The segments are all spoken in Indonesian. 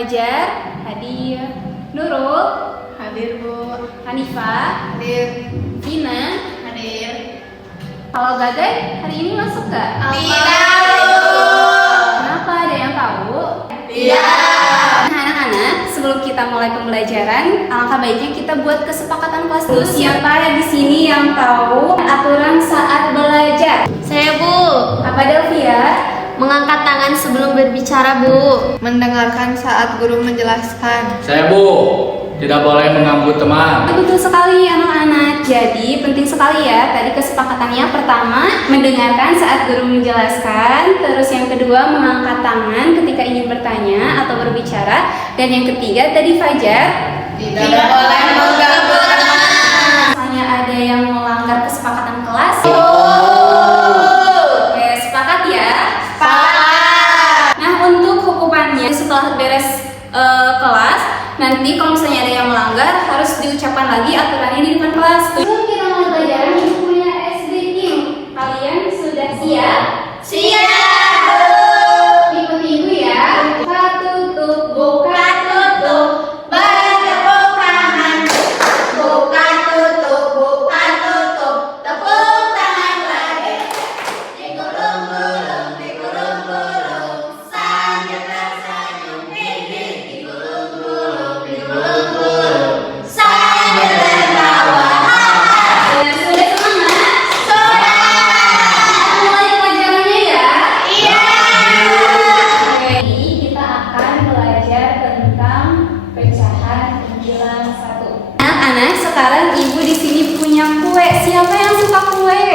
Fajar, hadir. Nurul, Hadir Bu. Hanifah, Hadir. Dina, Hadir. kalau Gadai hari ini masuk gak? Kenapa? Ada yang tahu? Tidak. Nah, anak-anak, sebelum kita mulai pembelajaran, alangkah baiknya kita buat kesepakatan kelas dulu. Siapa di sini yang tahu aturan saat belajar? Saya Bu, Apa Delvia? mengangkat tangan sebelum berbicara Bu. Mendengarkan saat guru menjelaskan. Saya Bu, tidak boleh mengganggu teman. Betul sekali anak-anak. Jadi penting sekali ya. Tadi kesepakatannya pertama mendengarkan saat guru menjelaskan, terus yang kedua mengangkat tangan ketika ingin bertanya atau berbicara, dan yang ketiga tadi Fajar Tidak boleh mengganggu teman. misalnya ada yang melanggar kesepakatan kelas. Oke, sepakat ya? Nah, untuk hukumannya setelah beres kelas, nanti kalau misalnya ada yang melanggar harus diucapkan lagi aturannya di depan kelas. Sebelum kita mulai pelajaran, ibu punya SD Team. Kalian sudah siap? Siap. Ikuti ibu ya. Buka tutup, buka tutup. Bertepuk tangan. Buka tutup. Buka tutup. Tepuk tangan lagi. Digulung-gulung. Digulung-gulung. Sambil tersenyum. Digulung-gulung. Digulung-gulung. Sambil tertawa. Sudah semangat? Sudah. Mulai pelajarannya ya. Iya. Oke, ini kita akan belajar tentang pecahan bilang satu. Anak-anak, sekarang ibu di sini punya kue. Siapa yang suka kue?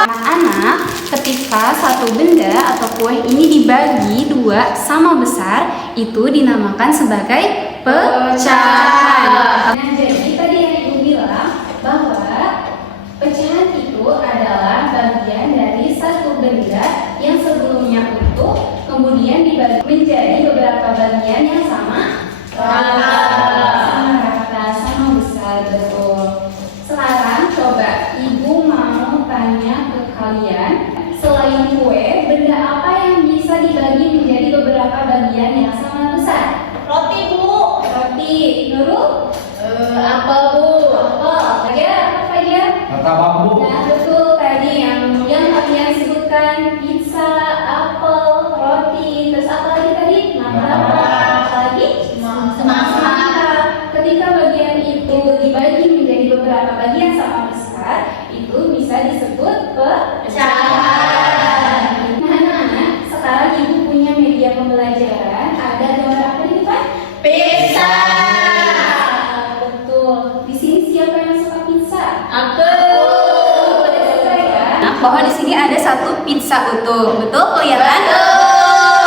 Anak-anak, ketika satu benda atau kue ini dibagi dua sama besar, itu dinamakan sebagai pecahan. Nah, jadi tadi yang ibu bilang bahwa pecahan itu adalah bagian dari satu benda yang sebelumnya utuh, kemudian dibagi menjadi beberapa bagian yang sama rata, sama besar, betul. Sekarang coba ibu mau tanya ke kalian, selain kue, benda apa yang bisa dibagi menjadi beberapa bagian yang sama besar? Roti Bu. Roti. Nurul? Apel Bu. Apel. Fajar? Apa Fajar? Kata bambu. Nah, betul tadi yang kalian sebutkan, pizza, apel, roti, terus apa lagi tadi? Martabak. Apa lagi? Semangka. Ketika bagian itu dibagi menjadi beberapa bagian sama besar, itu bisa disebut pecahan. Nah, anak-anak, sekarang ibu punya media pembelajaran. Ada gambar apa di depan? Pizza. Betul. Di sini siapa yang suka pizza? Aku. Bahwa di sini ada satu pizza utuh, betul kelihatan?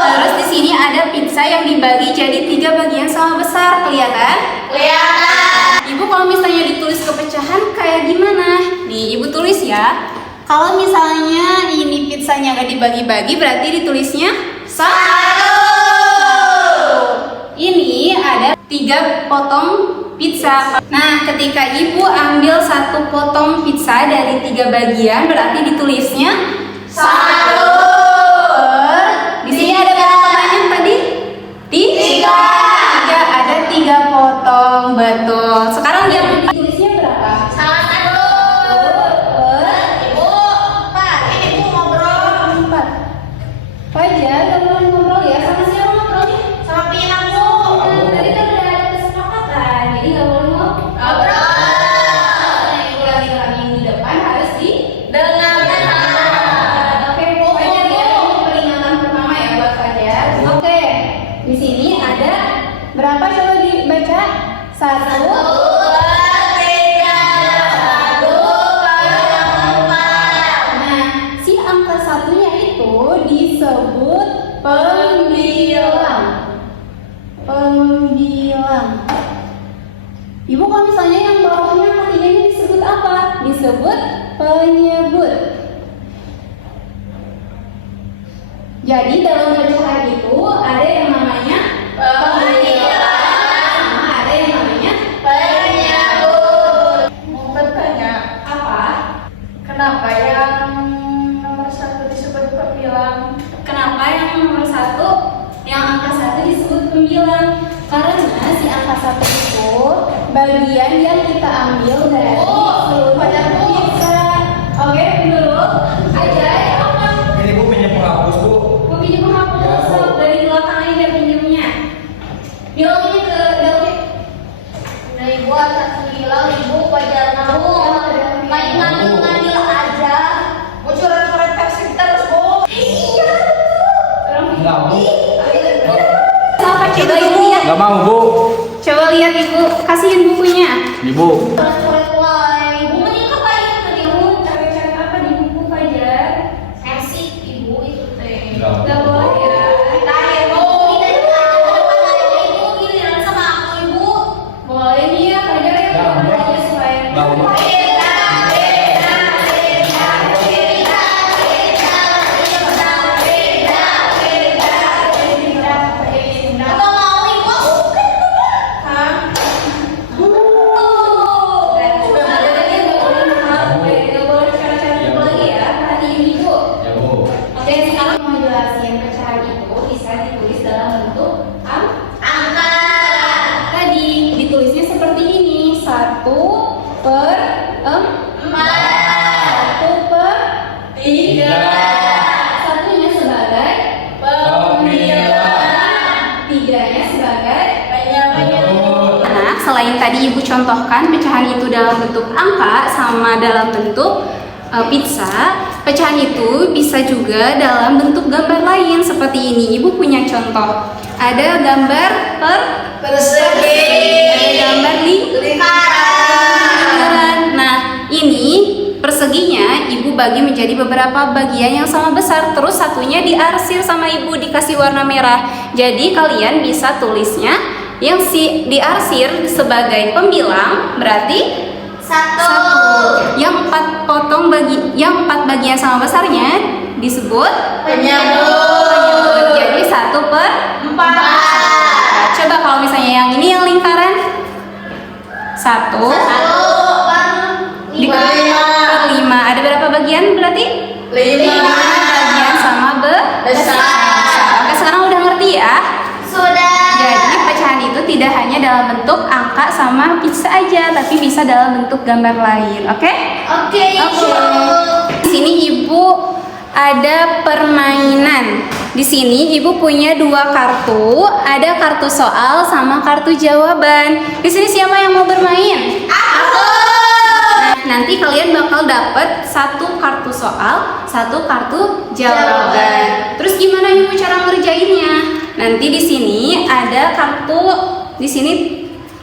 Terus di sini ada pizza yang dibagi jadi 3 bagian sama besar, kelihatan? Kelihatan. Ibu kalau misalnya ditulis kepecahan kayak gimana? Nih ibu tulis ya. Kalau misalnya ini pizzanya nggak dibagi-bagi, berarti ditulisnya Satu. Ini ada 3 potong pizza. Nah, ketika ibu ambil 1 potong pizza dari 3 bagian, berarti ditulisnya Satu. Di sini ada berapa banyak tadi? Tiga. Ada 3 potong, betul. Sekarang yang ditulisnya berapa? Satu. Ibu. Pak, ini Bu ngobrol. 4. Fajar, kamu ngobrol ya? Sama siapa ngobrolnya? Sama Pinang Bu. Nah, tadi kan udah ada kesepakatan, jadi nggak boleh ngobrol. Ngobrol. Yang ulangi-ulangi yang di depan harus Dengarkan. Oke, Fajar ya, ini peringatan pertama ya buat Fajar. Oke, di sini ada berapa coba dibaca? 1. Dua, tiga. Satu, empat. Nah, si angka satunya itu disebut pembilang. Pembilang. Ibu kalau misalnya yang bawahnya artinya ini disebut apa? Disebut penyebut. Jadi dalam pecahan itu ada yang namanya Pembilang. sama ada yang namanya Penyebut. Mau bertanya, apa? kenapa yang nomor 1 disebut pembilang? Kenapa yang nomor 1 yang angka 1 bagian yang kita ambil dari seluruh pizza. Oke, dulu aja apa? Ini Bu pinjam penghapus Bu. Mau pinjam penghapus dari belakang aja pinjamnya. Bilangnya ke David. Nah, ibu atas bilang ibu pajar kamu main ngambil aja. Mau curhat-curhat versi terus, Bu. Iya. Enggak Bu. Apa coba ibu lihat? Enggak mau Bu. Coba lihat ibu, kasihin bukunya. Ibu. Curhat-curhat lain. Bu mending ngapain tadi? Kamu cari-cari apa di buku Fajar? Versi ibu itu teh. Enggak Gak boleh ya. Tahe, Bu. Ini dari aja ke depan aja ibu giliran sama aku, Ibu. Boleh nih ya, Fajar ya. Gak boleh. Aja supaya. Enggak Bu. Atau mau ibu? Hah? Ya Bu. Oke, sekarang mau jelasin pecahan itu bisa ditulis dalam bentuk Angka. tadi ditulisnya seperti ini 1/4 satunya sebagai tiganya sebagai anak. Selain tadi ibu contohkan pecahan itu dalam bentuk angka sama dalam bentuk pizza, pecahan itu bisa juga dalam bentuk gambar lain seperti ini. Ibu punya contoh, ada gambar Persegi. ada gambar lingkaran. Nah, ini perseginya ibu bagi menjadi beberapa bagian yang sama besar, terus satunya diarsir sama ibu dikasih warna merah. Jadi kalian bisa tulisnya yang diarsir sebagai pembilang berarti Satu. yang empat bagian sama besarnya disebut Penyebut. Jadi 1/4. Nah, coba kalau misalnya yang ini yang lingkaran 1 dikali 5. Ada berapa bagian berarti? 5 bagian sama besar. Oke, sekarang udah ngerti ya? Sudah. Jadi pecahan itu tidak hanya dalam bentuk angka sama pizza aja, tapi bisa dalam bentuk gambar lain. Oke? Oke, Ibu. Di sini ibu ada permainan. Di sini ibu punya 2 kartu, ada kartu soal sama kartu jawaban. Di sini siapa yang mau bermain? Aku. Nah, nanti kalian bakal dapat 1 kartu soal, 1 kartu jawaban. Terus gimana ibu cara ngerjainnya? Nanti di sini ada kartu, di sini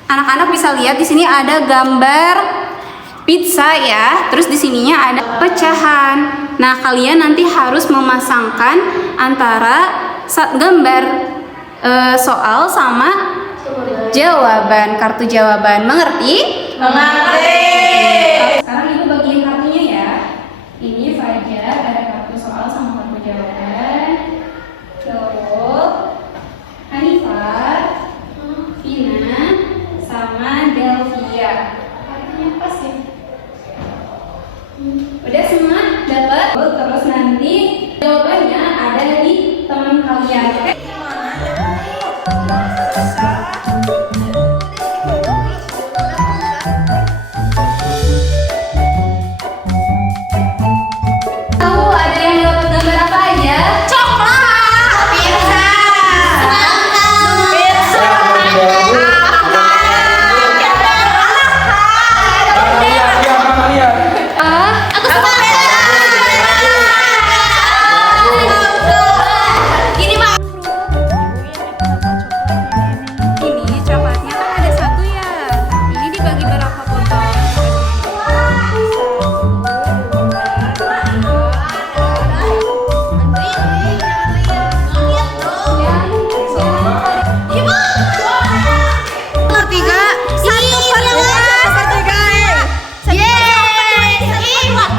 anak-anak bisa lihat di sini ada gambar pizza ya. Terus di sininya ada pecahan. Nah, kalian nanti harus memasangkan antara gambar soal sama jawaban, kartu jawaban. Mengerti? Mengerti. Sekarang ibu bagiin kartunya ya. Ini Fajar ada kartu soal sama kartu jawaban. Terus Hanifah, Vina, sama Delvia. Kartunya pas ya. Udah semua dapat? Terus nanti jawabannya ada di teman kalian. Oke? Tahu ada yang dapat gambar apa aja? Coklat. Pizza. Pizza. Ah, Aku suka ini mah. ini coklatnya kan ada 1 ya. Ini dibagi berapa potong?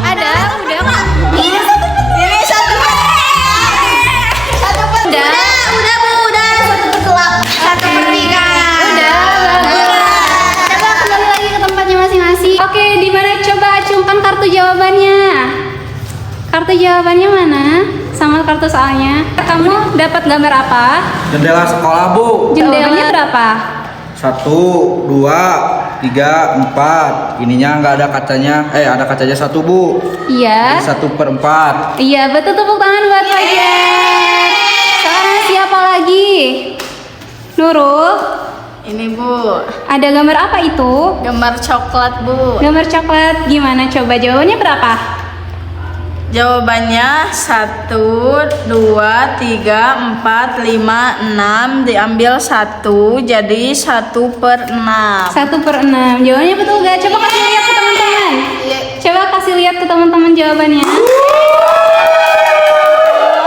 Ada, udah. Coba kembali lagi ke tempatnya masing-masing. Oke, di mana coba acungkan kartu jawabannya. Kartu jawabannya mana? Sama kartu soalnya. Kamu dapat gambar apa? Jendela sekolah Bu. Jendelanya berapa? 1, 2, 3, 4. Ininya nggak ada kacanya. Ada kacanya 1, Bu. Iya. Jadi 1/4. Iya, betul, tepuk tangan buat Fajar. Sekarang siapa lagi? Nurul. Ini Bu, Ada gambar apa itu? gambar coklat Bu. Gambar coklat. Gimana coba jawabannya berapa? Jawabannya 1, 2, 3, 4, 5, 6. Diambil 1, jadi 1/6. 1/6. Jawabannya betul gak? Coba kasih lihat ke teman-teman. Coba kasih lihat ke teman-teman jawabannya.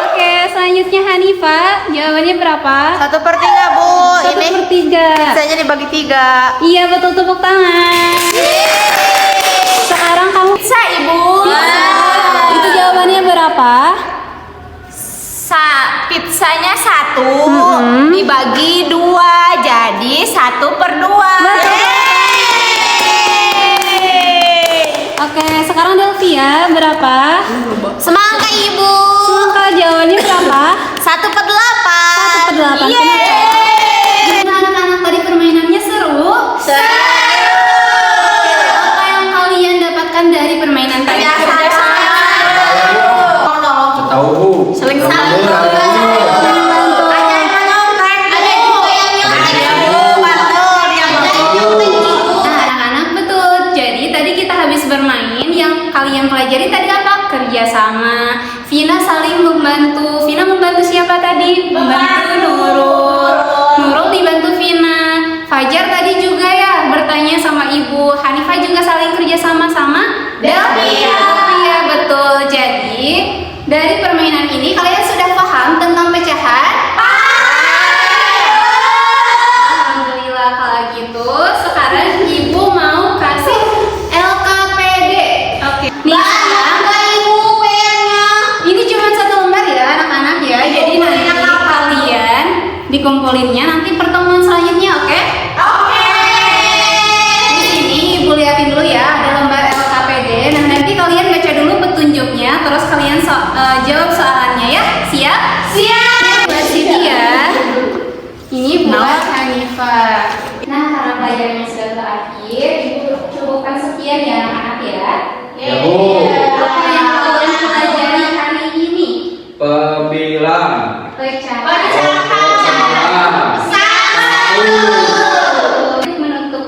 Oke, selanjutnya Hanifa. Jawabannya berapa? 1/3 Bu. 1/3. Saya dibagi 3. Iya, betul, tepuk tangan. Sekarang kamu Bisa Ibu. itu jawabannya berapa? Pizzanya 1 dibagi 2, jadi 1/2. Oke, sekarang Delvia berapa? Semangat Ibu. Semangka jawabannya berapa? 1/8. 1/8. Gimana anak-anak tadi permainannya seru? Apa yang kalian dapatkan dari permainan tadi? Tahu, Bu. Saling Bantu. Nah, anak-anak betul. Jadi tadi kita habis bermain, yang kalian pelajari tadi apa? Kerjasama. Vina saling membantu. Vina membantu siapa tadi? Membantu Nurul. Nurul dibantu Vina. Fajar tadi juga ya bertanya sama ibu. Hanifah juga saling kerjasama sama Delvia. Iya betul. Jadi dari permainan ini kalian sudah paham tentang pecahan? Alhamdulillah kalau gitu. Sekarang ibu mau kasih LKPD. Oke. Nih sekarang ini cuma 1 lembar ya anak-anak ya. Jadi nanti kalian dikumpulinnya nanti pertemuan selanjutnya, oke? Oke. Di sini ibu liatin dulu ya, ada lembar LKPD. Nah nanti kalian baca dulu petunjuknya, terus kalian jawab soalannya ya. Siap? Siap. Buat Siti ya. Ini buat Hanifah. Nah karena pelajarannya sudah berakhir, ibu cukupkan sekian ya anak-anak ya. Ya, Bu. Apa yang kalian pelajari hari ini? Pembilang. Pecahan. Sama. Untuk menutup